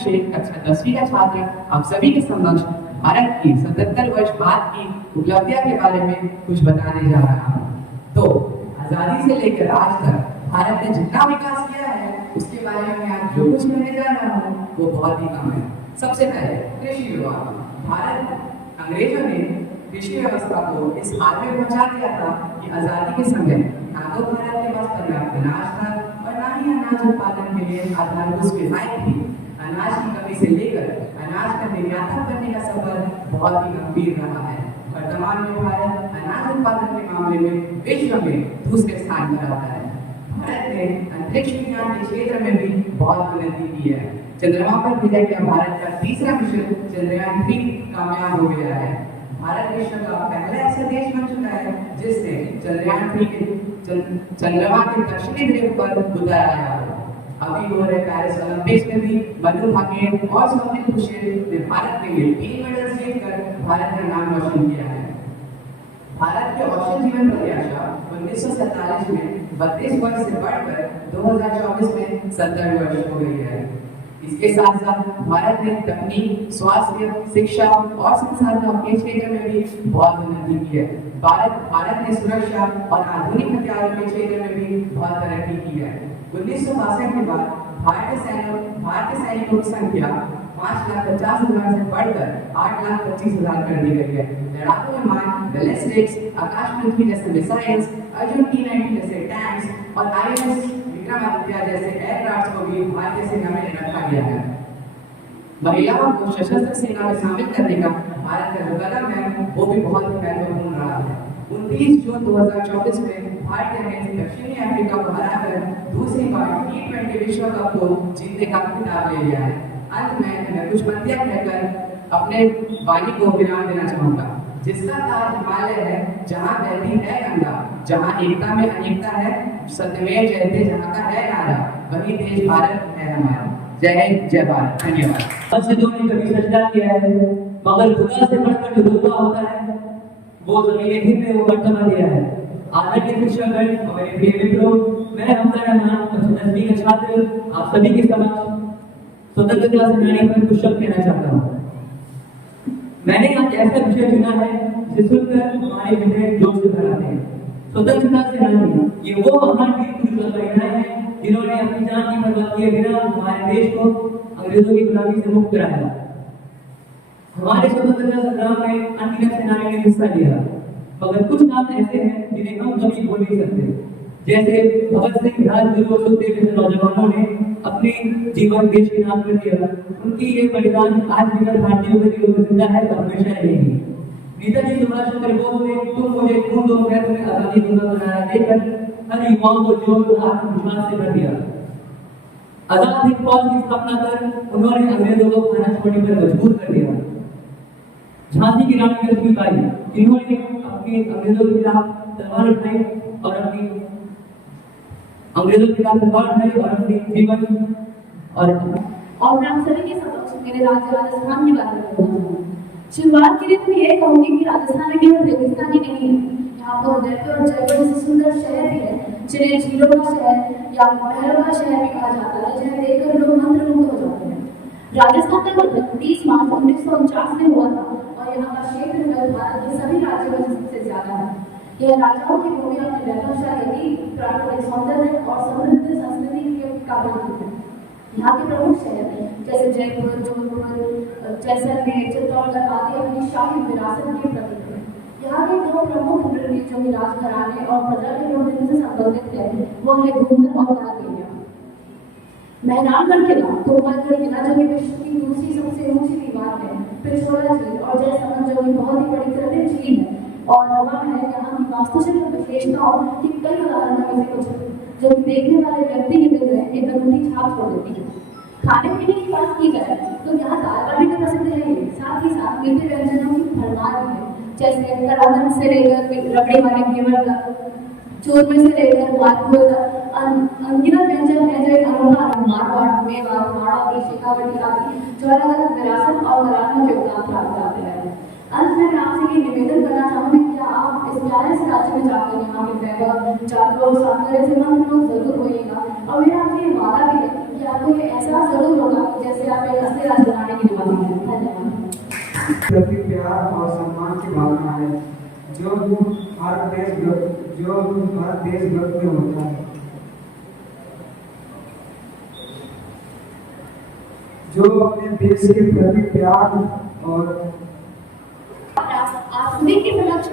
अभिषेक कक्षा 10वीं का छात्र आप सभी के समक्ष भारत की 77 वर्ष बाद की उपलब्धियां के बारे में कुछ बताने जा रहा हूँ। तो आजादी से लेकर आज तक भारत ने जितना विकास किया है उसके बारे में मैं आज जो कुछ कहने जा रहा हूँ वो बहुत ही कम है। सबसे पहले कृषि विभाग। भारत अंग्रेजों ने कृषि व्यवस्था को इस हाल में पहुंचा दिया था कि आजादी के समय ना तो भारत के पास पर्याप्त अनाज था और ना ही अनाज उत्पादन के लिए आधारभूत सुविधाएं थी। अनाज की कमी से लेकर अनाज का निर्यात करने का सफर बहुत ही गंभीर रहा है। वर्तमान में भारत अनाज उत्पादन के मामले में विश्व में दूसरे स्थान पर आता है। भारत ने अंतरिक्ष विज्ञान के क्षेत्र में भी बहुत उन्नति की है। चंद्रमा पर भेजा गया भारत का तीसरा मिशन चंद्रयान 3 कामयाब हो गया है। भारत विश्व का पहला ऐसा देश बन चुका है जिसने चंद्रयान 3 के चंद्रमा के दक्षिणी ध्रुव पर उतारा है। अभी हो रहे पेरिस ओलंपिक्स में भी मनु भाकेर और सौम्य खुशेल ने भारत के लिए 3 मेडल जीतकर भारत का नाम रोशन किया है। भारत के औसत जीवन प्रत्याशा 1947 में 32 वर्ष से बढ़कर 2024 में 70 वर्ष हो गई है। इसके साथ साथ भारत ने तकनीक, स्वास्थ्य, शिक्षा और संसाधनों के क्षेत्र में भी बहुत उन्नति की है। भारत ने सुरक्षा और आधुनिक हथियारों के क्षेत्र में भी बहुत तरक्की की है। 1962 के बाद भारतीय सैनिकों की संख्या 5,50,000 से बढ़कर 8,25,000 कर दी गई है। लड़ाकू विमान, बैलिस्टिक्स, आकाश पृथ्वी जैसे मिसाइल्स, अर्जुन T-90 जैसे टैंक्स और INS विक्रमादित्य जैसे एयरक्राफ्ट को भी भारतीय सेना में रखा गया है। महिलाओं को सशस्त्र सेना में शामिल करने का भारत का जो कदम है वो भी बहुत ही महत्वपूर्ण रहा है। 29 जून 2024 में भारत ने दक्षिणी अफ्रीका को हराकर दूसरी बार T20 विश्व कप को जीतने का खिताब ले लिया है। अंत में मैं कुछ पंक्तियां कहकर अपने वाणी को विराम देना चाहूंगा। जिसका ताज हिमालय है, जहाँ बहती है गंगा, जहाँ एकता में अनेकता है, सत्यमेव जयते जहाँ का है नारा, वही देश भारत है हमारा। जय हिंद, जय भारत। धन्यवाद। सिद्धों ने कभी सजदा किया है, मगर खुदा से बढ़कर जो रुतबा होता है वो जमीन हिंद में वो मर्तबा दिया है। आदरणीय शिक्षकगण, हमारे प्रिय मित्रों, मैं हमजा रहमान कक्षा 10वीं का छात्र आप सभी के समक्ष स्वतंत्रता सेनानी पर कुछ शब्द कहना चाहता हूँ। मैंने आज ऐसा विषय चुना है जिसे सुनकर हमारे हृदय जोश से भर आते हैं। स्वतंत्रता सेनानी ये वो महान वीर पुरुष महिलाएं हैं जिन्होंने अपनी जान की परवाह किए बिना हमारे देश को अंग्रेजों की गुलामी से मुक्त कराया। हमारे स्वतंत्रता संग्राम में अनगिनत सेनानियों ने हिस्सा लिया, मगर कुछ नाम ऐसे हैं जिन्हें हम कभी भूल नहीं सकते। जैसे भगत सिंह, राजगुरु और सुखदेव जैसे नौजवानों ने अपने जीवन देश के नाम कर दिया। उनकी ये बलिदान आज भी भारतीयों के दिलों में जिंदा है और हमेशा रहेगी। नेताजी सुभाष चंद्र बोस ने तुम मुझे खून दो मैं तुम्हें आजादी दूंगा नारा देकर हर युवाओं को जोश और आत्मविश्वास से भर दिया। आजाद हिंद फौज की स्थापना कर उन्होंने अंग्रेजों को खाना छोड़ने पर मजबूर कर दिया। झांसी की रानी लक्ष्मीबाई, इन्होंने अपने अंग्रेजों के खिलाफ तलवार उठाई और अपनी जीवन और मैं आप सभी के समक्ष मेरे राज्य राजस्थान की बात करूंगा। शुरुआत के लिए तो ये कहूंगी कि राजस्थान केवल रेगिस्तान ही नहीं है, यहाँ पर उदयपुर और जयपुर जैसे सुंदर शहर भी है जिन्हें झीलों का शहर या महलों का शहर भी कहा जाता है, जिन्हें देखकर लोग मंत्रमुग्ध हो जाते हैं। राजस्थान का गठन 30 मार्च 1949 में हुआ था और यहाँ का क्षेत्र भारत के सभी राज्यों में सबसे ज्यादा है। यह राजाओं की भूमि अपने वैभवशाली प्राकृतिक सौंदर्य और समृद्ध संस्कृति के कारण है। यहाँ के प्रमुख शहर जैसे जयपुर, जोधपुर, जैसलमेर, चित्तौड़गढ़ आदि अपनी शाही विरासत के प्रतीक हैं। यहाँ के दो प्रमुख नृत्य जो कि राजघराने और प्रजा के नृत्य से संबंधित है वो है घूमर और कालबेलिया। मेहरानगढ़ किला, कोटगढ़ किला जो कि विश्व की दूसरी सबसे ऊंची दीवार है, पिछोला झील और जयसमंद जो कि बहुत ही बड़ी कृत्रिम झील है और हवा है यहाँ की वास्तुशिल्प विशेषताओं की कई उदाहरणों में से कुछ जो देखने वाले व्यक्ति के दिल में एक अनूठी छाप छोड़ देती है। खाने पीने की बात की जाए तो यहाँ दाल बाटी तो प्रसिद्ध है ही, साथ ही साथ मीठे व्यंजनों की भरमार भी है, जैसे कड़ाहट से लेकर रबड़ी वाले घेवर तक, चूरमे से लेकर मालपुआ तक अनगिनत व्यंजन है जो एक अनोखा मारवाड़, मेवाड़, माड़वा, शेखावटी आदि जो अलग अलग विरासत और कलात्मक योगदान प्राप्त करते हैं। अंत में मैं आपसे ये निवेदन करना चाहूँगी कि आप इस प्यारे से राज्य में जाकर यहाँ के वैभव, जागरूक और सौंदर्य से मंत्रमुग्ध जरूर होइएगा और मेरा आपसे ये वादा भी है कि आपको ये एहसास जरूर होगा कि जैसे आप एक जो हर देशभक्त में होता है, जो अपने देश के प्रति प्यार और आप सभी के समक्ष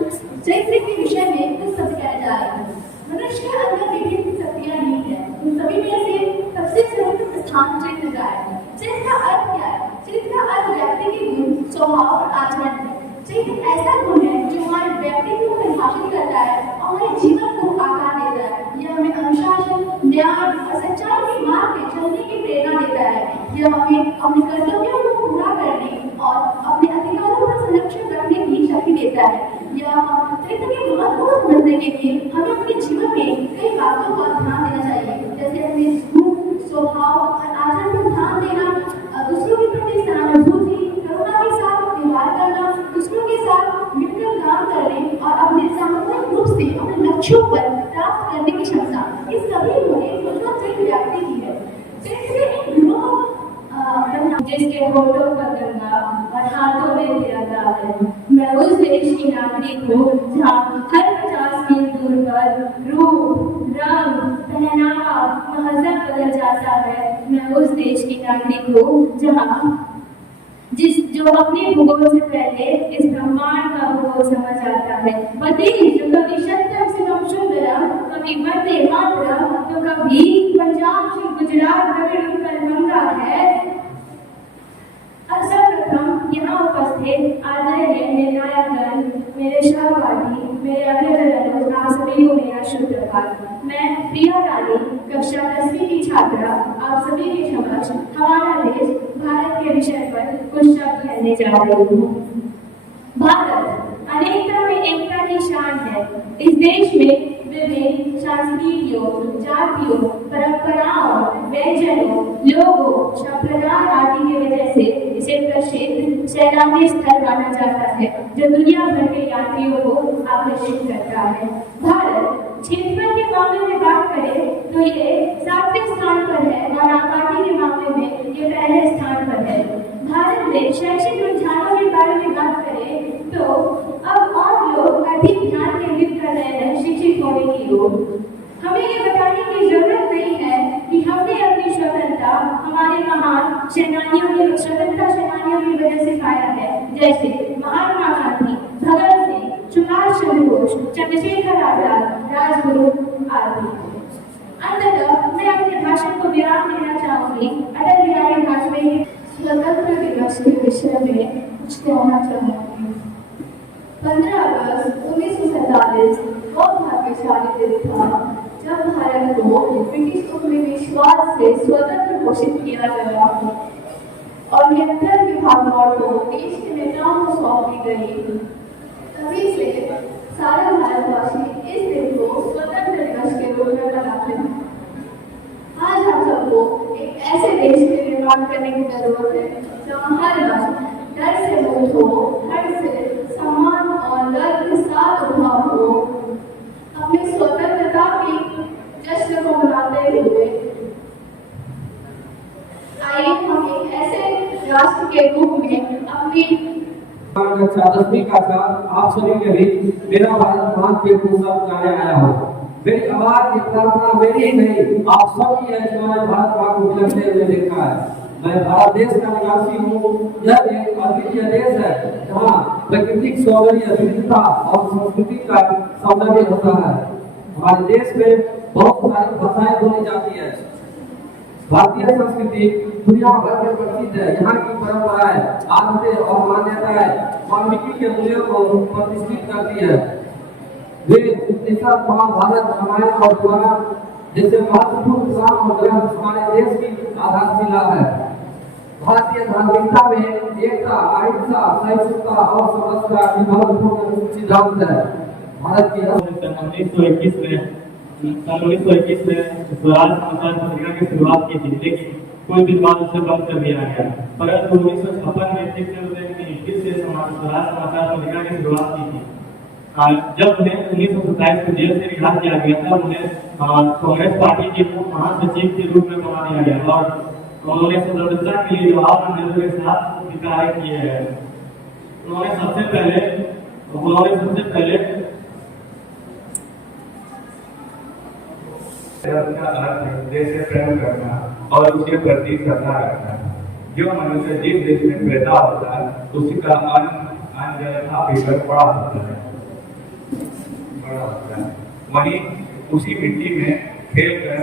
चरित्र के विषय में कुछ शब्द कहने जा रहे हैं। मनुष्य के अंदर विभिन्न शक्तियां नहीं है, उन सभी में से सबसे सर्वोत्तम स्थान चरित्र का है। चरित्र का अर्थ क्या है? चरित्र का अर्थ व्यक्ति के गुण, स्वभाव और आचरण है। चरित्र ऐसा गुण है जो हमारे व्यक्तित्व को परिभाषित करता है और हमारे जीवन को आकार देता है। यह हमें अनुशासन, न्याय और सच्चाई के मार्ग में चलने की प्रेरणा देता है। यह हमें अपने कर्तव्यों को पूरा करने और अपने अधिकारों का संरक्षण रखने की शक्ति देता है। यह चरित्र के महत्व को समझने के लिए हमें अपने जीवन में कई बातों पर ध्यान देना चाहिए, जैसे अपने गुण, स्वभाव और आचरण पर ध्यान देना, दूसरों के प्रति सहानुभूति, करुणा के साथ व्यवहार करना, दूसरों के साथ मिलकर काम करने और अपने सामूहिक रूप से अपने लक्ष्यों पर प्राप्त करने की क्षमता, ये सभी गुण मुझको चरित्र व्यक्ति की है। चरित्र के इन गुणों जिसके होठों पर गंगा और हाथों में तिरंगा है, मैं उस देश की नागरिक हूँ जहाँ हर 50 मील दूर पर रूप, रंग, पहनावा, महज़ब बदल जाता है। मैं उस देश की नागरिक हूँ जहाँ जो अपने भूगोल से पहले इस ब्रह्मांड का भूगोल समझ आता है। वह देश जो कभी सत्यम से सुंदरम, कभी वंदे मातरम, तो कभी पंजाब से गुजरात द्रविड़ उत्कल गंगा है। सर्वप्रथम यहाँ उपस्थित आदरणीय निर्णायकगण, मेरे सहपाठी, मेरे अग्रजन, आप सभी को मेरा शुभ प्रभात। मैं प्रिया रानी, कक्षा 10वीं की छात्रा, आप सभी के समक्ष हमारा देश भारत के विषय पर कुछ शब्द कहने जा रही हूँ। भारत अनेकता में एकता की शान है। इस देश में विभिन्न संस्कृतियों, जातियों, परंपराओं, व्यंजनों, लोगों, संप्रदाय आदि की वजह से इसे प्रसिद्ध सैलानी स्थल माना जाता है, जो दुनिया भर के यात्रियों को आकर्षित करता है। भारत क्षेत्रफल के मामले में बात करें तो ये 7वें स्थान पर है और आबादी के मामले में ये पहले स्थान पर है। भारत में शैक्षिक रुझानों के बारे में बात करें तो अब और लोग अधिक ध्यान केंद्रित कर रहे हैं शिक्षित होने की ओर। हमें ये बताने की जरूरत नहीं है कि हमने अपनी स्वतंत्रता हमारे महान सेनानियों की स्वतंत्रता सेनानियों की वजह से पाया है, जैसे महात्मा गांधी, भगत सिंह, सुभाष चंद्र बोस, चंद्रशेखर आजाद, राजगुरु आदि। अंततः मैं अपने भाषण को विराम देना चाहूंगी। अटल बिहारी वाजपेयी स्वतंत्र दिवस के विषय में कुछ कहना चाहूंगी। 15 अगस्त 1947 बहुत भाग्यशाली दिन था जब भारत को ब्रिटिश उपनिवेशवाद से स्वतंत्र घोषित किया गया और नियंत्रण की भागदौड़ को देश के नेताओं को सौंप दी गई। तभी से सारे भारतवासी इस दिन को स्वतंत्र दिवस के रूप में मनाते हैं। आज हम सबको एक ऐसे देश के निर्माण करने की जरूरत है जहाँ हर वर्ष डर से मुक्त हो, हर से सम्मान और गर्व के साथ उभार हो। अपनी स्वतंत्रता की जश्न को मनाते हुए आइए हम एक ऐसे राष्ट्र के रूप में अपनी कक्षा 10वीं का आप सभी के बीच मेरा भारत महान के शब्द गाने आया हो। मेरी आवाज की प्रार्थना मेरी ही नहीं, आप सभी है जो मैंने भारत माँ को करते हुए देखा है। मैं भारत देश का निवासी हूँ। यह एक अद्वितीय देश है जहाँ प्राकृतिक सौंदर्य, विविधता और संस्कृति का सौंदर्य होता है। हमारे देश में बहुत सारी भाषाएं बोली जाती है। भारतीय संस्कृति दुनिया भर में प्रसिद्ध है। यहाँ की परंपराएं, आदतें और मान्यताएं वाल्मीकि के मूल्यों को प्रतिष्ठित करती है। वे महाभारत, रामायण और पुराण जैसे महत्वपूर्ण शास्त्र और ग्रंथ हमारे देश की आधारशिला है। भारतीय धार्मिकता में एकता, अहिंसा, सहिष्णुता और समरसता की महत्वपूर्ण सिद्धांत है। भारत की 1921 में स्वराज समाचार पत्रिका की शुरुआत की थी, लेकिन कुछ दिन बाद उसे बंद कर दिया गया। परंतु 1956 में 21 से स्वराज समाचार पत्रिका की शुरुआत की थी। जब उन्हें 1927 को जेल से रिहा किया गया तब उन्हें कांग्रेस पार्टी के महासचिव के रूप में बना दिया गया और उन्होंने स्वतंत्रता के लिए जवाहरलाल नेहरू के साथ कार्य किए हैं। उन्होंने सबसे पहले का अर्थ है देश से प्रेम करना और उसके प्रति श्रद्धा रखना। जो मनुष्य जिस देश में पैदा होता है उसी का अन्न जल खा पीकर बड़ा होता है। वहीं उसी मिट्टी में खेल कर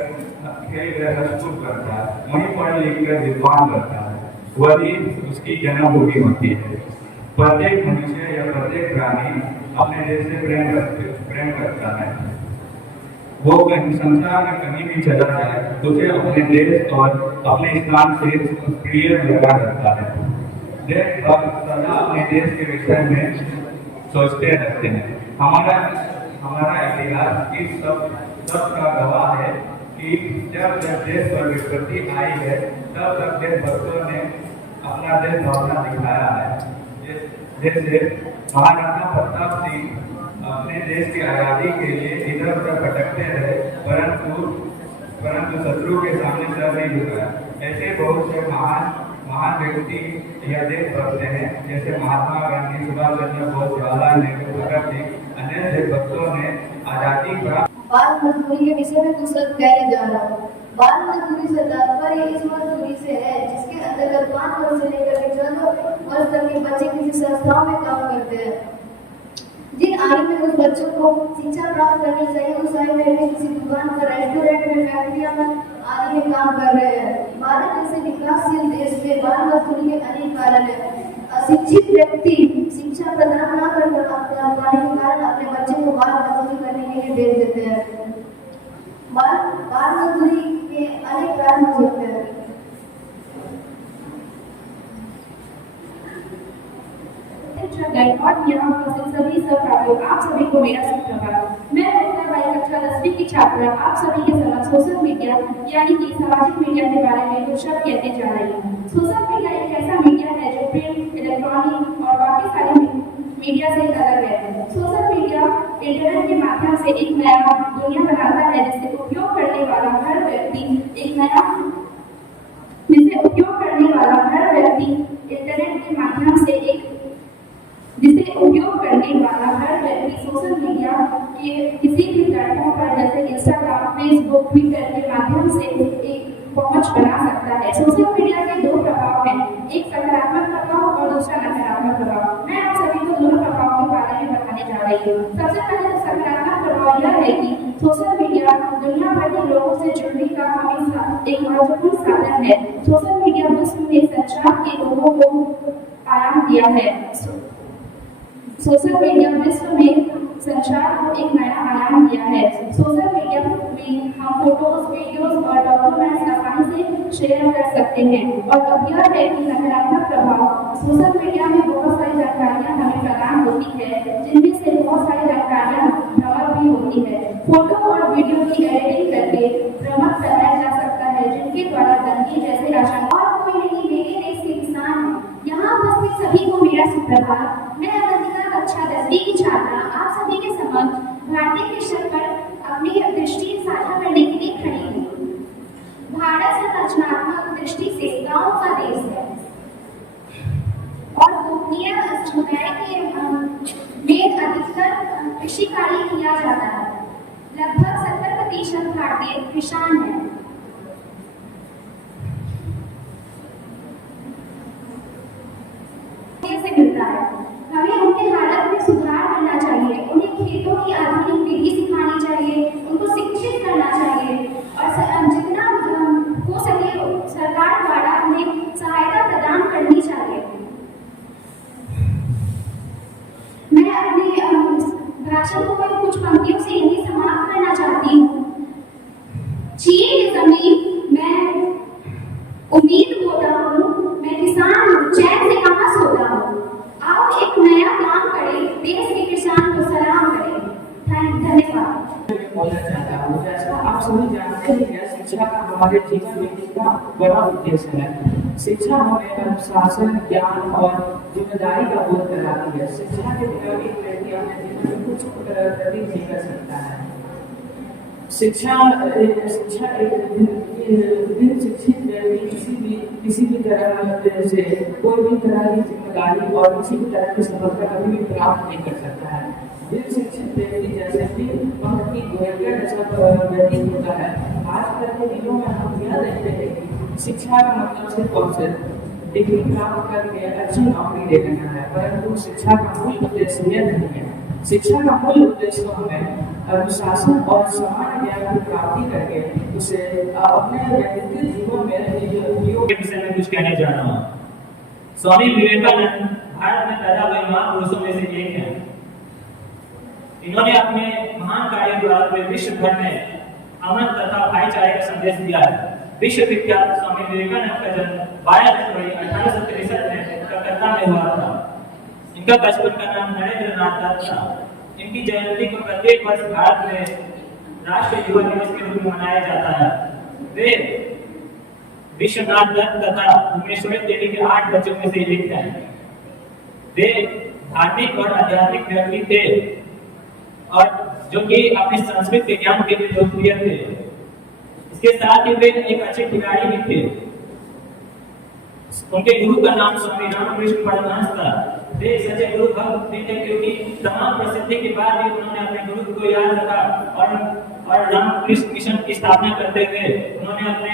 हंसखुश करता है, वहीं पढ़ लिख कर विद्वान करता है, वही उसकी जन्मभूमि होती है। प्रत्येक मनुष्य या प्रत्येक प्राणी अपने देश से प्रेम करता है। वो कहीं संसार में कहीं भी चला जाए तो उसे अपने देश और अपने स्थान से प्रिय लगा रहता है। देशभक्त सदा अपने देश के विषय में सोचते रहते हैं। हमारा इतिहास इस सब का गवाह है कि जब देश पर विपत्ति आई है तब तक देशभक्तों ने अपना देश भावना दिखाया है। जैसे महाराणा प्रताप सिंह अपने देश की आजादी के लिए इधर उधर भटकते रहे, परंतु शत्रु के सामने सर नहीं झुकाया। ऐसे बहुत से महान व्यक्ति यह देशभक्त हैं, जैसे महात्मा गांधी, सुभाष चंद्र बोस, जवाहरलाल नेहरू, भगत सिंह। अन्य देशभक्तों ने आजादी प्राप्त। बाल मजदूरी के विषय में कुछ कहने जा रहा हूँ। बाल मजदूरी से तात्पर्य इस मजदूरी से है जिसके अंतर्गत 5 वर्ष से लेकर 14 वर्ष तक के बच्चे किसी संस्थाओं में काम करते हैं। जिन आयु में उस बच्चों को शिक्षा प्राप्त करनी चाहिए उस आयु में वे किसी दुकान पर, रेस्टोरेंट में, फैक्ट्रिया में आदि में काम कर रहे हैं। भारत जैसे विकासशील देश में बाल मजदूरी के अनेक कारण है। अशिक्षित व्यक्ति शिक्षा प्रदान न कर पाने के कारण अपने बच्चे को बाल मजदूरी करने के लिए भेज देते हैं। बाल मजदूरी के अनेक कारण हो सकते हैं। और यहाँ उपस्थित सभी सहपाठियों, आप सभी को मेरा सुप्रभात। मैं उत्तर वाली कक्षा 10वीं की छात्रा आप सभी के समक्ष सोशल मीडिया यानी कि सामाजिक मीडिया के बारे में कुछ शब्द कहते जा रही हूँ। सोशल मीडिया एक ऐसा मीडिया है जो प्रिंट, इलेक्ट्रॉनिक और बाकी सारे मीडिया से अलग है। सोशल मीडिया इंटरनेट के माध्यम से एक नया दुनिया बनाता है जिसे उपयोग करने वाला हर व्यक्ति सोशल मीडिया के किसी भी प्लेटफॉर्म पर जैसे इंस्टाग्राम, फेसबुक, ट्विटर के माध्यम से एक पहुंच बना सकता है। सोशल मीडिया के 2 प्रभाव हैं, एक सकारात्मक प्रभाव और दूसरा नकारात्मक प्रभाव। मैं आप सभी को दोनों प्रभावों के बारे में बताने जा रही हूँ। सबसे पहले तो सकारात्मक प्रभाव यह है कि सोशल मीडिया दुनिया भर के लोगों से जुड़ने का हमेशा एक महत्वपूर्ण साधन है। सोशल मीडिया विश्व में संचार के लोगों को आयाम दिया है। सोशल मीडिया विश्व में संचार को एक नया आयाम दिया है। सोशल मीडिया में हम फोटोज, वीडियोस और डॉक्यूमेंट्स आसानी से शेयर कर सकते हैं। और अब यह है कि नकारात्मक प्रभाव, सोशल मीडिया में बहुत सारी जानकारियां हमें प्रदान होती है जिनमें से बहुत सारी जानकारियां भ्रमक भी होती है। फोटो और वीडियो की एडिटिंग करके भ्रमक फैलाया जा सकता है जिनके द्वारा दंगे जैसे आशंका। और कोई नहीं, मेरे देश के किसान हैं। यहाँ उपस्थित सभी को मेरा सुप्रभात। मैं अवंतिका कक्षा 10वीं की छात्रा आप सभी के समक्ष भारतीय विषय पर अपनी दृष्टि साझा करने के लिए खड़ी हूँ। भारत संरचनात्मक दृष्टि से गांव का देश है और गोपनीय समुदाय के में अधिकतर कृषि कार्य किया जाता है। लगभग 70% भारतीय किसान हैं। से मिलता है। हमें उनके हालत में सुधार करना चाहिए, उन्हें खेतों की आधुनिक विधि सिखानी चाहिए, उनको शिक्षित करना चाहिए और जितना हो सके सरकार द्वारा उन्हें सहायता प्रदान करनी चाहिए। मैं अपने भाषण को कुछ पंक्तियों से यही समाप्त करना चाहती हूँ। चीन की जमीन मैं उम्मीद बोता हूँ, मैं किसान हूँ, चैन से कहाँ सोता हूँ। आओ एक नया काम करें, देश के किसान को सलाम करें। धन्यवाद। बोलना चाहता हूँ, जैसा आप सभी जानते हैं शिक्षा का हमारे जीवन में कितना बड़ा उद्देश्य है। शिक्षा हमें अनुशासन, ज्ञान और जिम्मेदारी का बोध कराती है। शिक्षा के बिना एक व्यक्ति अपने जीवन में कुछ प्रगति नहीं कर सकता है। शिक्षा एक शिक्षित व्यक्ति किसी भी तरह से कोई भी तरह की जिम्मेदारी और किसी भी तरह की सफलता कभी भी प्राप्त नहीं कर सकता है। शिक्षित व्यक्ति जैसे कि पंख की गोयका जैसा व्यक्ति होता है आजकल के दिनों में हम यह देखते हैं कि शिक्षा का मतलब सिर्फ और सिर्फ डिग्री प्राप्त करके अच्छी नौकरी ले लेना है, परंतु शिक्षा का मूल उद्देश्य यह नहीं है। शिक्षा का मूल उद्देश्य तो हमें अनुशासन और सामान्य ज्ञान की प्राप्ति करके उसे अपने व्यक्तिगत जीवन में उपयोग के विषय में कुछ कहने जा रहा हूँ। स्वामी विवेकानंद भारत में पैदा हुए महापुरुषों में से एक हैं। इन्होंने अपने महान कार्यों द्वारा पूरे विश्व भर में अमन तथा भाईचारे का संदेश दिया है। विश्व विख्यात स्वामी विवेकानंद का जन्म 12 जनवरी 1863 में कलकत्ता में हुआ था। इनका बचपन का नाम नरेंद्र नाथ दत्त था। इनकी जयंती को प्रत्येक वर्ष भारत में राष्ट्रीय युवा दिवस के रूप में मनाया जाता है। वे विश्वनाथ दत्त तथा उमेश्वरी देवी के 8 बच्चों में से एक हैं। वे धार्मिक और आध्यात्मिक व्यक्ति थे और जो कि अपने संस्कृत के ज्ञान के लिए लोकप्रिय थे। इसके साथ ही वे एक अच्छे खिलाड़ी भी थे। उनके गुरु का नाम स्वामी रामकृष्ण परमहंस था। वे सच्चे गुरु भक्त थे क्योंकि तमाम प्रसिद्धि के बाद भी उन्होंने अपने गुरु को याद रखा और रामकृष्ण मिशन की स्थापना करते हुए उन्होंने अपने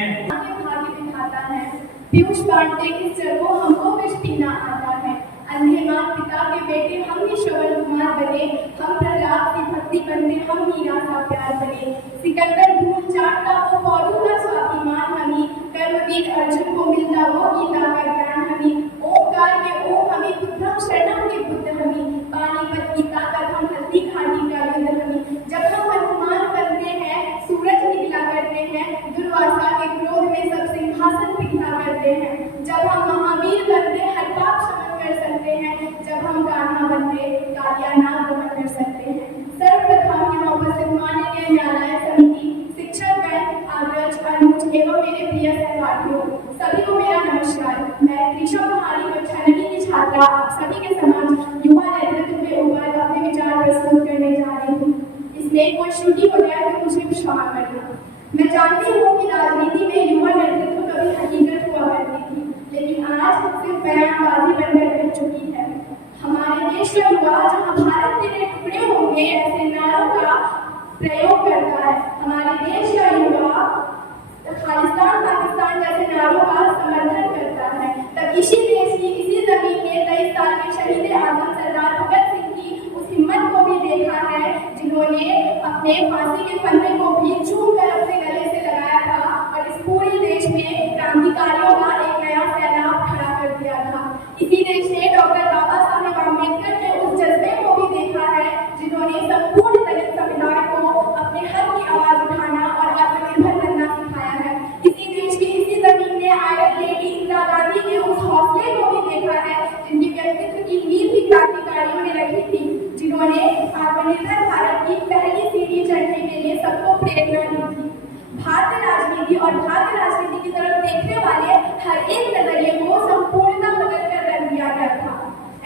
दिखाता है। पीयूष पांडे के चरखों हमको विष पीना आता है। अंधे मात पिता के बेटे हम ही श्रवण कुमार बने, हम प्रहलाद की भक्ति बनते, हम मीरा का प्यार बने। सिकंदर भूल चाटता वो पौधों का स्वाभिमान हमी, कर्मवीर अर्जुन को मिलता वो गीता का ज्ञान हमी। ओंकार के ओम हमी, बुद्धम शरणम के बुद्ध हमी, पानीपत की ताकत हम हल्दी घाटी का युद्ध हमी। जब हम हनुमान बनते हैं सूरज निकला करते हैं, दुर्वासा के क्रोध में सब सिंहासन पिघला करते हैं। जब हम महावीर बनते हर पाप शमन कर सकते हैं, जब हम कान्हा बनते कालियानाग दमन कर सकते हैं। सर्वप्रथम यहाँ उपस्थित माननीय न्यायालय समिति, शिक्षकगण, आग्रज, अनुज एवं मेरे प्रिय सहपाठियों, सभी को मेरा नमस्कार। मैं कृष्ण कुमारी बच्चानी की छात्रा आप सभी के समक्ष युवा नेतृत्व के ऊपर अपने विचार प्रस्तुत करने जा रही हूँ। इसमें कोई त्रुटि हो जाए तो मुझे क्षमा करना। मैं जानती हूँ कि राजनीति में युवा नेतृत्व कभी हकीकत हुआ करती थी, लेकिन आज सिर्फ बयानबाजी बनकर रह चुकी है। हमारे देश का युवा जहाँ भारत तेरे टुकड़े होंगे ऐसे नारों का प्रयोग करता है, हमारे देश का युवा खालिस्तान पाकिस्तान जैसे नारों का समर्थन करता है, तब इसी देश की इसी जमीन में 23 साल के शहीद आजम सरदार भगत सिंह की उस हिम्मत को भी देखा है जिन्होंने अपने फांसी के फंदे को भी चूम कर अपने गले से लगाया था और इस पूरे देश में क्रांतिकारियों का एक नया सैलाब खड़ा कर दिया था। इसी देश ने डॉक्टर बाबा साहेब अम्बेडकर के उस जज्बे को भी देखा है जिन्होंने संपूर्ण दलित समुदाय को अपने हक की आवाज उठाना और आत्मनिर्भर बनना सिखाया है। इसी देश की इसी जमीन ने आयरन लेडी इंदिरा गांधी के उस हौसले को भी देखा है जिनकी व्यक्तित्व की नींव भी क्रांतिकारियों ने रखी थी, जिन्होंने आत्मनिर्भर भारत की पहली सीढ़ी चढ़ने के लिए सबको प्रेरणा दी थी। भारतीय राजनीति और भारतीय राजनीति की तरफ देखने वाले हर एक नजरिए को संपूर्णता बदल कर रख दिया गया था।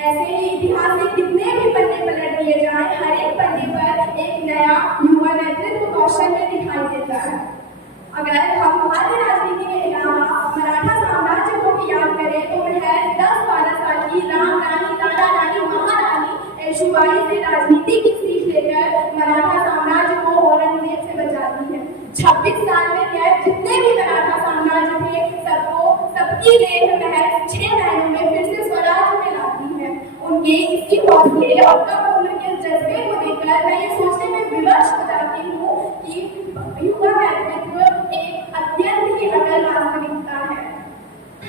ऐसे ही इतिहास के कितने भी पन्ने पलट दिए जाए, हर एक पन्ने पर एक नया युवा नेतृत्व कौशल्य दिखाई देता है। अगर हम भारतीय राजनीति के अलावा मराठा साम्राज्य को भी याद करें तो वह 10-12 साल की राम रानी, दादा रानी, महारानी ऐशुबाई से राजनीति की सीख लेकर मराठा साम्राज्य को औरंगजेब से बचाती है। 26 साल में कैद जितने भी मराठा साम्राज्य थे सबकी रेख महज 6 महीनों में फिर से स्वराज में लाती है। उनके इसी हौसले और कम उम्र के जज्बे को देखकर मैं ये सोचने में विवश हो जाती हूँ कि युवा नेतृत्व एक अत्यंत ही अटल वास्तविकता है।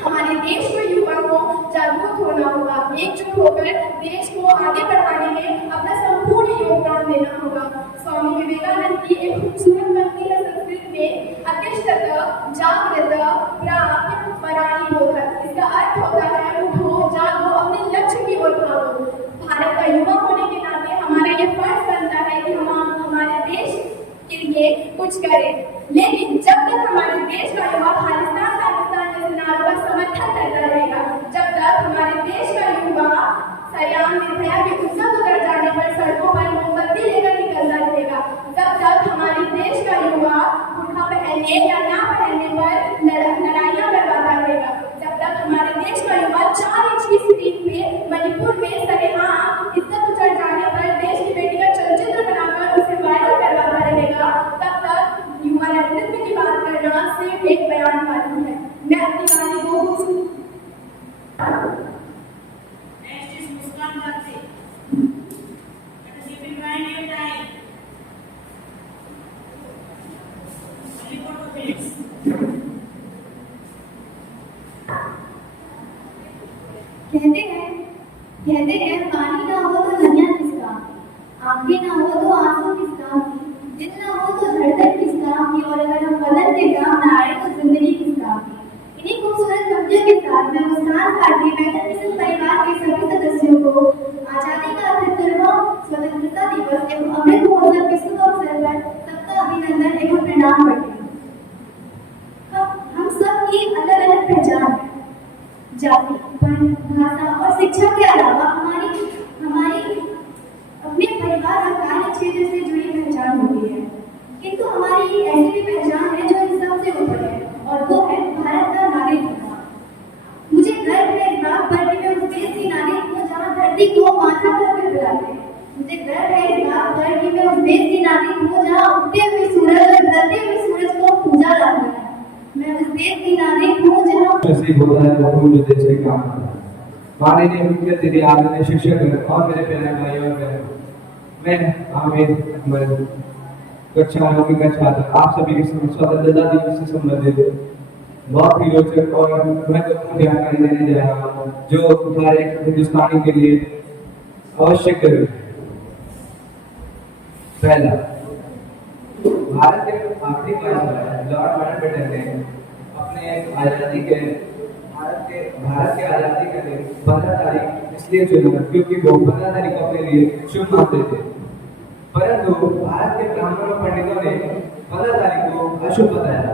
हमारे देश के युवा को जागरूक होना होगा, एकजुट होकर देश को आगे बढ़ाने में अपना संपूर्ण योगदान देना होगा। स्वामी विवेकानंद की एक खूबसूरत पंक्ति है संस्कृत में, अतिष्ठत जागृत प्राप्त परायण बोधक। इसका अर्थ होता है उठो, जागो, अपने लक्ष्य की ओर भागो। भारत का युवा होने के नाते हमारा ये फर्ज बनता है कि हम हमारे देश के लिए कुछ करें, लेकिन जब तक हमारे देश का युवा खालिस्तान पाकिस्तान जैसे नारों का समर्थन करता रहेगा, जब तक हमारे देश का युवा सयाम निर्भया के उत्सव उतर जाने पर सड़कों पर मोमबत्ती लेकर निकलता रहेगा, तब तक हमारे देश का युवा बुर्का पहनने या ना पहनने पर लड़ाइयाँ करवाता रहेगा, जब तक हमारे देश का युवा 4 इंच की स्क्रीन पे मणिपुर में सरेआम इज्जत उतर जाने पर देश की बेटी का चलचित्र बनाकर उसे वायरल करवाता रहेगा, तब तक युवा नेतृत्व की बात सिर्फ एक बयान मालूम है। मैं अपनी कहानी को Next is Muskan Bhatti. Let us give him kind your time. Only for 2 minutes. कहते हैं पानी ना हो तो दुनिया किस काम की, आंखें ना हो तो आंसू किस काम की, दिल ना हो तो धड़कन किस काम की, और अगर हम बदन के काम ना आए तो जिंदगी किस काम की। इन्हीं खूबसूरत लफ्जों के साथ मैं मुस्कान भाटी मैथमेटिक्स परिवार के सभी सदस्यों को आजादी का 78वां स्वतंत्रता दिवस एवं अमृत महोत्सव के शुभ अवसर पर सबका अभिनंदन एवं प्रणाम करती हूँ। हम सब की अलग अलग पहचान है, जाति, वर्ण, भाषा और शिक्षा के अलावा हमारी अपने परिवार और कार्य क्षेत्र से जुड़ी पहचान होती है, किंतु हमारी ऐसी भी पहचान है जो इन सबसे ऊपर है, और वो है भारत का नागरिक होना। मुझे गर्व है इस बात पर कि मैं उस देश की नागरिक हूँ जहाँ धरती को माथा पर बुलाते हैं। मुझे गर्व है इस बात पर कि मैं उस देश की नागरिक हूँ जहाँ उगते हुए सूरज और ढलते हुए सूरज को पूजा जाता है। मैं उस देश की नागरिक हूँ जहाँ नसीब होता है वो जो देश के काम करता है। माननीय मुख्य अतिथि आदरणीय शिक्षक और मेरे प्यारे भाई और बहन, मैं आमिर कक्षा 9 का छात्र आप सभी के स्वतंत्रता दिवस से संबंधित बहुत ही रोचक और महत्वपूर्ण जानकारी देने जा रहा हूँ जो हमारे हिंदुस्तानी के लिए आवश्यक है। पहला, भारत के आखिरी वायसराय लॉर्ड माउंटबेटन ने अपने आजादी के भारत के आजादी का दिन 15 तारीख इसलिए चुना क्योंकि वो 15 तारीख को अपने लिए शुभ मानते थे, परंतु भारत के ब्राह्मण और पंडितों ने 15 तारीख को अशुभ बताया।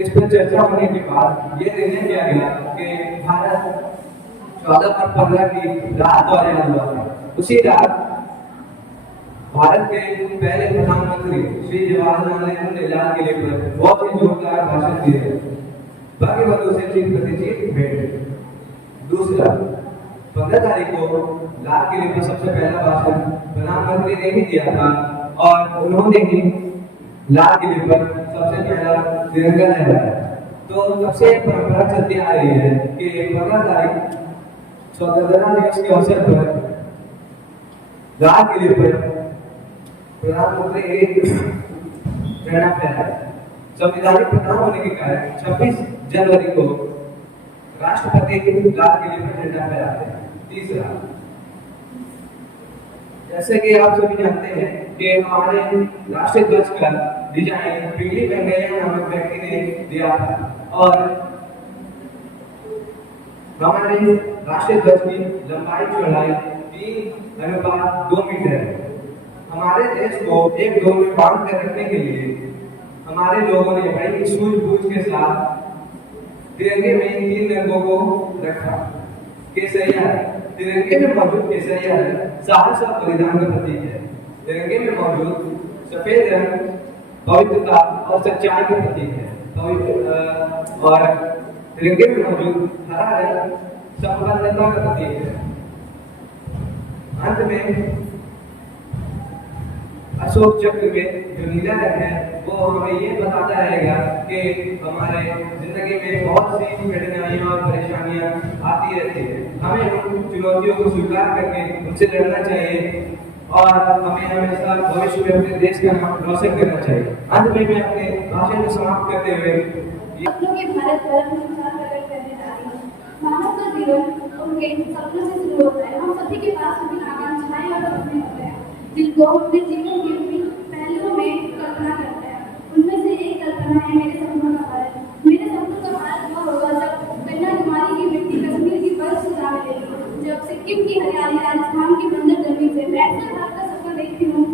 इस पर चर्चा होने के बाद ये निर्णय किया गया कि भारत 14 और 15 की रात द्वारा हुआ था। उसी रात भारत के पहले प्रधानमंत्री श्री जवाहरलाल नेहरू ने लाल किले पर बहुत ही जोरदार भाषण दिए। बाकी बंधु से चीन प्रतिचीन भेंट। दूसरा, 15 तारीख को लाल किले पर सबसे पहला भाषण प्रधानमंत्री ने ही दिया था और उन्होंने ही लाल किले पर सबसे पहला तिरंगा लहराया। तो तब से परंपरा चलती आ रही है कि 15 तारीख स्वतंत्रता दिवस के अवसर पर लाल किले पर प्रधानमंत्री एक झंडा फहराया। संविधानिक प्रधान होने के कारण 26 जनवरी को राष्ट्रपति लाल किले पर झंडा फहराते हैं। तीसरा, जैसे कि आप सभी जानते हैं कि हमारे राष्ट्रीय ध्वज का डिजाइन पीली वेंकैया नामक व्यक्ति ने दिया था और हमारे राष्ट्रीय ध्वज की लंबाई चौड़ाई 3:2 मीटर है। हमारे देश को एक डोर में बांध कर रखने के लिए हमारे लोगों ने बड़ी सूझबूझ के साथ तिरंगे में 3 रंगों को रखा। केसरिया, तिरंगे में मौजूद केसरिया साहस और बलिदान का प्रतीक है। तिरंगे में मौजूद सफेद रंग पवित्रता और सच्चाई का प्रतीक है। और तिरंगे में मौजूद हरा रंग संपन्नता का प्रतीक है। अंत में अशोक चक्र में जो नीला रंग है वो हमें ये बताता रहेगा कि हमारे जिंदगी में बहुत सी कठिनाइयां और परेशानियां आती रहती है। हमें उन चुनौतियों को स्वीकार करके उनसे लड़ना चाहिए और हमें हमेशा भविष्य में अपने देश का नाम रोशन करना चाहिए। अंत में मैं अपने भाषण को समाप्त करते हुए सपनों के भारत पर विचार प्रकट करने जा रही हूँ। मानव का जीवन उनके सपनों से शुरू होता है। हम सभी के पास विभिन्न आकांक्षाएं और सपने होते हैं जिनको अपने जीवन के विभिन्न पहलुओं में कल्पना करते हैं। उनमें से एक कल्पना है मेरे सपनों का भारत। मेरे सपनों का भारत वो होगा जब कन्याकुमारी की मिट्टी कश्मीर की बर्फ से जा मिलेगी, जब सिक्किम की हरियाली राजस्थान की बंजर जमीन से मैं ऐसा भारत का सपना देखती हूँ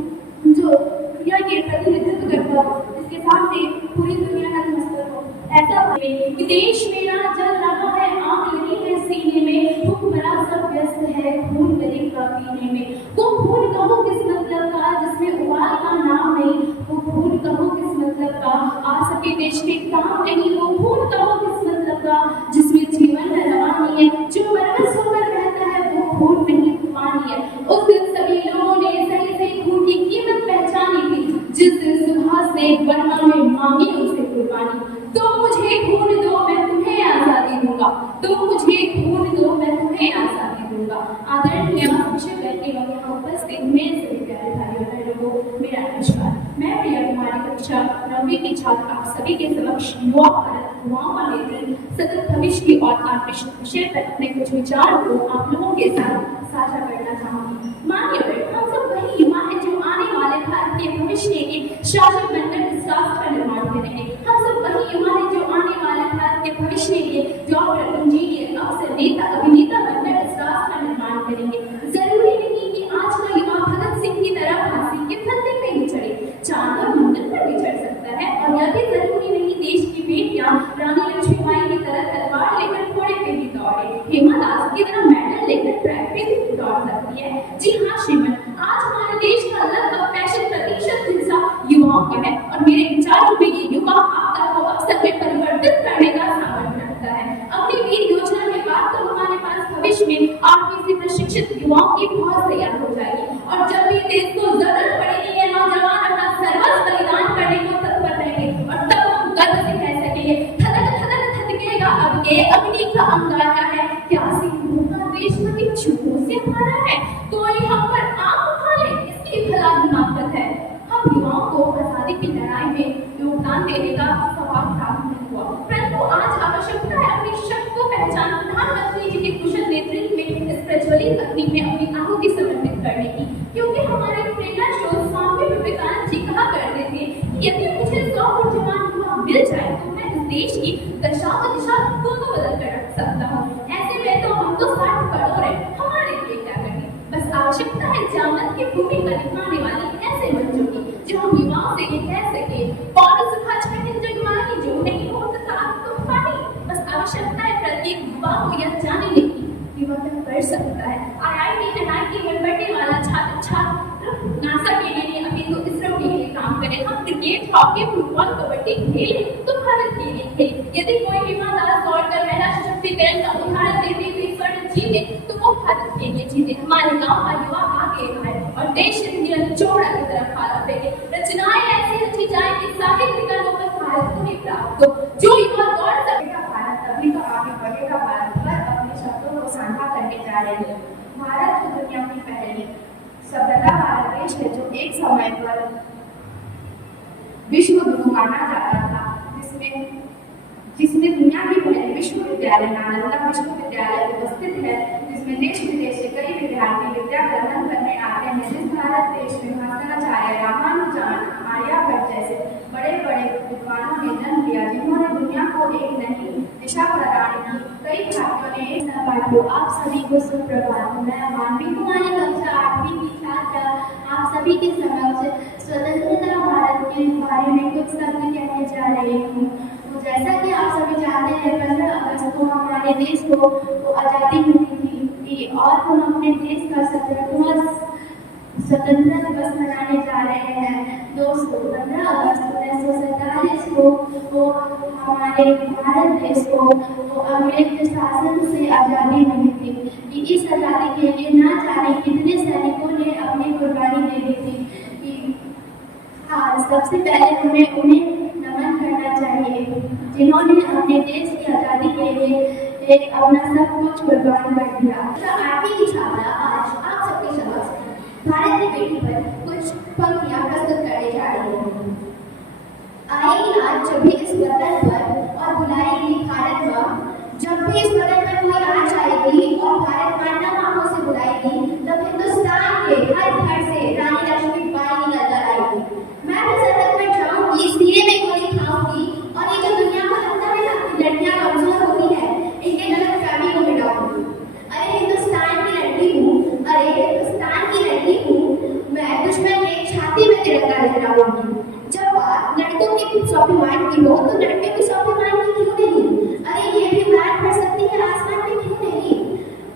जो दुनिया के प्रतिनिधित्व करता हो, जिसके सामने पूरी दुनिया का नमस्कार हो। ऐसा कि देश मेरा जल रहा है, आग लगी है सीने में, हुक्मरान सब व्यस्त है खून गरीब का पीने में। वो खून कहो किस मतलब का जिसमें उबाल का नाम नहीं, वो खून कहो किस मतलब का आ सके देश के काम नहीं, वो खून कहो किस मतलब का जिसमें जीवन में रवानी है, जो बरबस होकर रहता है वो खून नहीं पानी है। उस दिन सभी लोगों ने सही सही खून की कीमत पहचानी थी, जिस दिन सुभाष ने बर्मा में मांगी उनसे कुर्बानी। छात्र आप सभी के समक्ष युवा भारत युवाओं का नेतृत्व सतत भविष्य की और आत्मविश्वास विषय पर अपने कुछ विचारों को आप लोगों के साथ साझा करना चाहूंगी। मान्यवर, हम सब वही युवा हैं जो आने वाले भारत के भविष्य के शासक बनकर इस राष्ट्र का निर्माण करेंगे। हम सब वही युवा हैं जो आने वाले भारत के भविष्य के डॉक्टर, इंजीनियर, अफसर, नेता, अभिनेता बनकर इस राष्ट्र का निर्माण करेंगे। जरूरी नहीं कि आज का युवा भगत सिंह की तरह फांसी के फंदे पे ही चढ़े, चांद और मंगल पर भी चढ़ सकता है। और यह भी जरूरी नहीं देश की बेटियां रानी लक्ष्मीबाई की तरह तलवार लेकर घोड़े पे भी दौड़े, हेमा दास की तरह मेडल लेकर ट्रैक पे भी दौड़ सकती है। जी हाँ श्रीमन, आज हमारे देश का लगभग 65% हिस्सा युवाओं का है और मेरे विचारों में ये युवा आपदा को अवसर में परिवर्तित करने का सामर्थ्य रखता है। अपनी वीर योजना के बाद तो हमारे पास भविष्य में 8वीं से प्रशिक्षित युवाओं की फौज तैयार हो जाएगी और जब भी देश को जरूरत पड़ेगी ये नौजवान अपना सर्वस्व बलिदान करने को तत्पर रहेंगे और तब हम गर्व से कह सकेंगे, धड़क धड़क धड़केगा अब ये अग्नि का अंगारा है, क्या सिंधु का देशभक्ति छुपों से भरा है, कोई हम पर आंख उठा ले इसकी भला हिमाकत है। हम युवाओं को आजादी की लड़ाई में योगदान देने का सौभाग्य प्राप्त नहीं हुआ, परंतु आज आवश्यकता है अपनी शक्ति को पहचान प्रधानमंत्री जी के कुशल नेतृत्व में इस प्रज्वलित अग्नि में अपनी आहुति समर्पित करने की, क्योंकि हमारे प्रेरणा स्रोत स्वामी विवेकानंद जी कहा करते थे, यदि मुझे 100 ऊर्जावान युवा मिल जाए तो मैं इस देश की दशा व दिशा दोनों बदल कर रख सकता हूँ। ऐसे में तो हम तो 60 करोड़ है, हमारे लिए क्या करने, बस आवश्यकता है जामन की भूमिका निभाने वाली ऐसे बच्चों की जो हम युवाओं से ये कह सके, पौध सुखा छठिन जगमानी जो नहीं हो सका तुम पानी। बस आवश्यकता है प्रत्येक युवा को यह जानने की युवा तक कर सकता है। IIT NIT में पढ़ने वाला छात्र नासा के लिए अभी तो इसरो के लिए काम करे, हम क्रिकेट, हॉकी, फुटबॉल, कबड्डी खेले तो भारत के लिए खेले। यदि कोई ईमानदार दौड़कर महिला सशक्तिकरण का उदाहरण देते हुए स्वर्ण जीते तो वो भारत के लिए जीते। हमारे गांव का युवा आगे आए और देश निरंचोड़ा की तरफ हाथ फेंके, रचनाएं ऐसी रची जाए कि साहित्य का नोबेल भारत को ही प्राप्त हो। जो युवा दौड़ सकेगा भारत तभी तो आगे बढ़ेगा भारत। पर अपने शब्दों को साझा करने जा रहे हैं। भारत तो दुनिया की पहली सभ्यता भारत देश है जो एक समय पर विश्व गुरु माना जाता था, जिसमें दुनिया के पहले विश्वविद्यालय नालंदा विश्वविद्यालय उपस्थित है, जिसमें देश विदेश से कई विद्यार्थी विद्या ग्रहण करने आते हैं। जिस भारत देश में भास्कराचार्य, रामानुजन, आर्यभट्ट जैसे बड़े बड़े विद्वानों ने जन्म लिया, जिन्होंने दुनिया को एक नई दिशा प्रदान की। कई छात्रों ने एक पाठ्यों आप सभी को सुप्रभात। मैं मानवी कुमारी कक्षा 8वीं की छात्रा आप सभी के समक्ष स्वतंत्रता भारत के बारे में कुछ शब्द कहने जा रही हूँ। तो जैसा कि आप सभी जानते हैं 15 अगस्त को हमारे देश को आज़ादी मिली थी और हम अपने देश का 17वां स्वतंत्रता दिवस मनाने जा रहे हैं। दोस्तों 15 अगस्त 1947 को हमारे भारत देश को अंग्रेज के शासन से आज़ादी मिली थी। कि इस आज़ादी के लिए ना जाने कितने सैनिकों ने अपनी कुर्बानी दे दी थी। सबसे पहले हमें उन्हें नमन करना चाहिए जिन्होंने अपने देश की आज़ादी के लिए अपना सब कुछ कुर्बान कर दिया। 8वीं की छात्रा आज आप सबके समक्ष भारत की बेटी पर कुछ पंक्तियां प्रस्तुत करने जा रही हूँ। आएगी आज जब भी इस वतन पर और बुलाएगी भारत माँ, जब भी इस वतन पर कोई आ जाएगी और भारत माता माँ से बुलाएगी, तब हिंदुस्तान के हर घर से रानी लक्ष्मीबाई की नजर आएगी। मैं भी सड़क पर जाऊंगी, इसलिए मैं गोली खाऊंगी और ये जो दुनिया को लगता है ना लड़कियां कमजोर होती है, इनके गलत फहमी को मिटाऊंगी। अरे हिंदुस्तान की लड़की हूँ, अरे हिंदुस्तान की लड़की हूँ, मैं दुश्मन के छाती में तिरंगा लहराऊंगी। जब बात लड़कों की स्वाभिमान की हो तो लड़के की स्वाभिमान की क्यों नहीं? अरे ये भी बात कर सकती है आसमान में क्यों नहीं?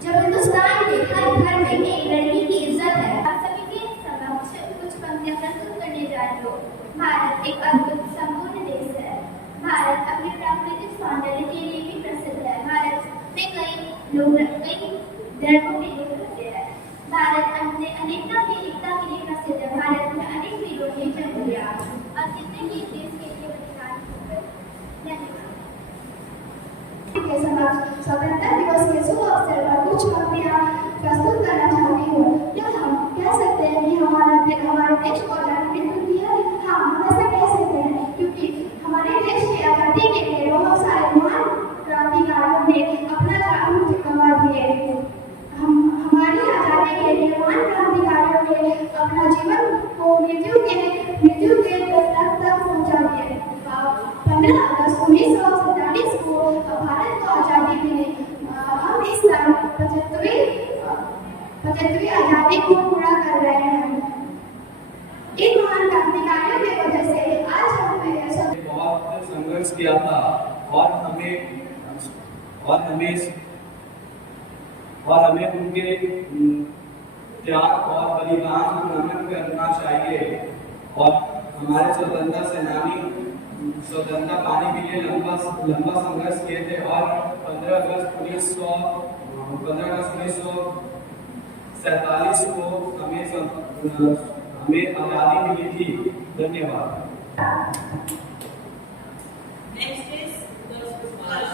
जब हिंदुस्तान के हर घर में एक लड़की की इज्जत है। आप सभी के समक्ष कुछ पंक्तियां प्रस्तुत करने जा रही हूँ। भारत एक अद्भुत संपूर्ण देश है। भारत अपने प्राकृतिक सौंदर्य के लिए भी प्रसिद्ध है। भारत में कई लोग कई धर्मों के लोग रहते हैं। भारत अपने अनेकता की एकता के लिए प्रसिद्ध है। भारत में अनेक वीरों ने जन्म लिया और कितने ही देश के लिए बलिदान किए। धन्यवाद। स्वतंत्रता दिवस के शुभ अवसर पर कुछ पंक्तियां प्रस्तुत करना चाहती हूँ। क्या हम कह सकते हैं कि हमारे देश को आजादी मिल चुकी है? हाँ, हम ऐसा कह सकते हैं क्योंकि हमारे देश की आजादी के लिए बहुत सारे महान क्रांतिकारियों ने अपना जान गंवा दिए। हमारी आजादी के लिए महान क्रांतिकारियों ने अपना जीवन को मृत्यु के तक पहुंचा दिए। 15 अगस्त 1947 को भारत को आजादी मिली। हम इस साल 75वीं आजादी को पूरा कर रहे हैं। इन महान क्रांतिकारियों की वजह से आज हम बहुत संघर्ष किया था और हमें उनके त्याग और बलिदान को नमन करना चाहिए। और हमारे स्वतंत्रता पाने के लिए लंबा संघर्ष किए थे और 15 अगस्त 1947 को हमें आजादी मिली थी। धन्यवाद। Next is the Suभाष।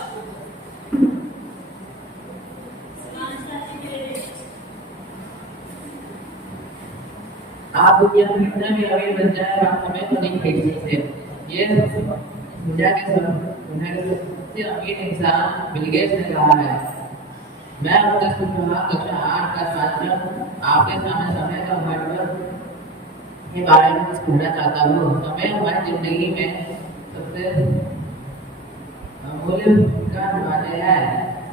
आप दुनिया में कितना भी अमीर बन जाए आप हमें तो नहीं खरीद सकते। ये दुनिया के सबसे अमीर इंसान बिल गेट्स ने कहा है। मैं अपने कक्षा 8 का छात्र आपके सामने समय का महत्व के बारे में कुछ कहना चाहता हूँ। समय हमारी जिंदगी में सबसे अमूल्य भूमिका निभाते हैं।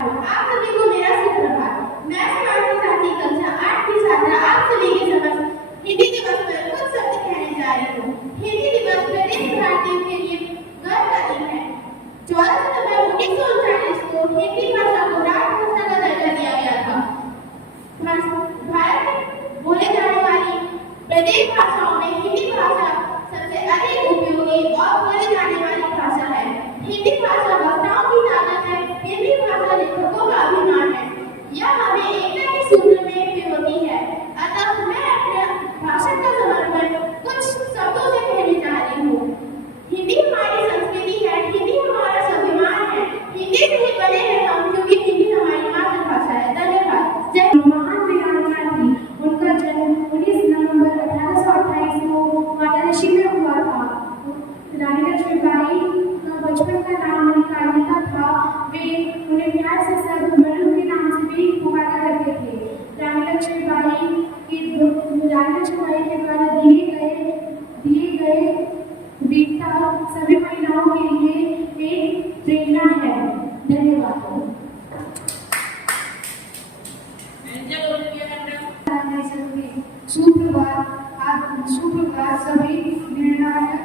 आप सभी को मेरा सुप्रभात। मैं समाज साथी कक्षा 8 की छात्रा आप सभी के समक्ष हिंदी दिवस पर कुछ शब्द कहने जा रही हूँ। हिंदी दिवस प्रत्येक भारतीय के लिए गर्व का दिन है। 14 सितंबर 1939 को हिंदी भाषा को राजभाषा का दर्जा दिया गया था। भारत में बोले जाने वाली प्रत्येक भाषाओं में हिंदी भाषा सबसे अधिक उपयोगी और बोली जाने वाली भाषा है। हिंदी भाषा वक्ताओं की ताकत है। हिंदी भाषा लेखकों का अभिमान है। यह हमें एकता के सूत्र में पिरोती है। अतः मैं अपने भाषण का समर्पण कुछ शब्दों से कहने जा रही हूँ। हिंदी हमारी संस्कृति है। हिंदी हमारा स्वाभिमान है। हिंदी से ही बने हैं हम, क्योंकि हिंदी हमारी मातृभाषा है। धन्यवाद। जय। महान विज्ञानी थी। उनका जन्म 19 नवंबर 1828 को माता ऋषि में हुआ था। रानी लक्ष्मीबाई का बचपन का नाम कालिका था। वे उन्हें प्यार से सब बड़ों के नाम से भी पुकारा करते थे। रानी लक्ष्मीबाई के द्वारा दिए गए वीरता सभी महिलाओं के लिए एक प्रेरणा है। धन्यवाद। सुप्रभात सभी निर्णायक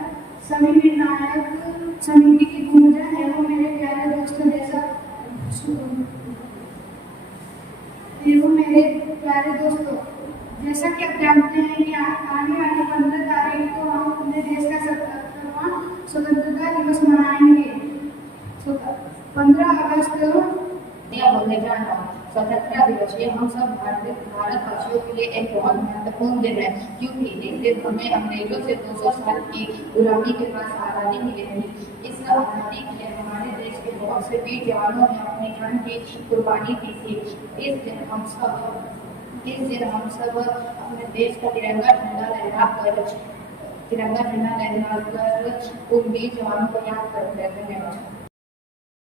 समिति की गुंजन एवं मेरे प्यारे दोस्तों जैसा कि आप जानते हैं कि आने वाली 15 तारीख को हम अपने देश का 77वां स्वतंत्रता दिवस मनाएंगे। 15 अगस्त स्वतंत्रता दिवस ये हम सब भारतवासियों के लिए एक बहुत महत्वपूर्ण दिन है, क्योंकि इस दिन हमें अंग्रेजों से 200 साल की गुलामी के बाद आज़ादी मिली थी। इस आज़ादी के लिए हमारे देश के बहुत से वीर जवानों ने अपनी जान की कुर्बानी की थी। इस दिन हम सब अपने देश का तिरंगा झंडा लहराकर उन वीर जवानों को याद करते हैं। धन्यवाद।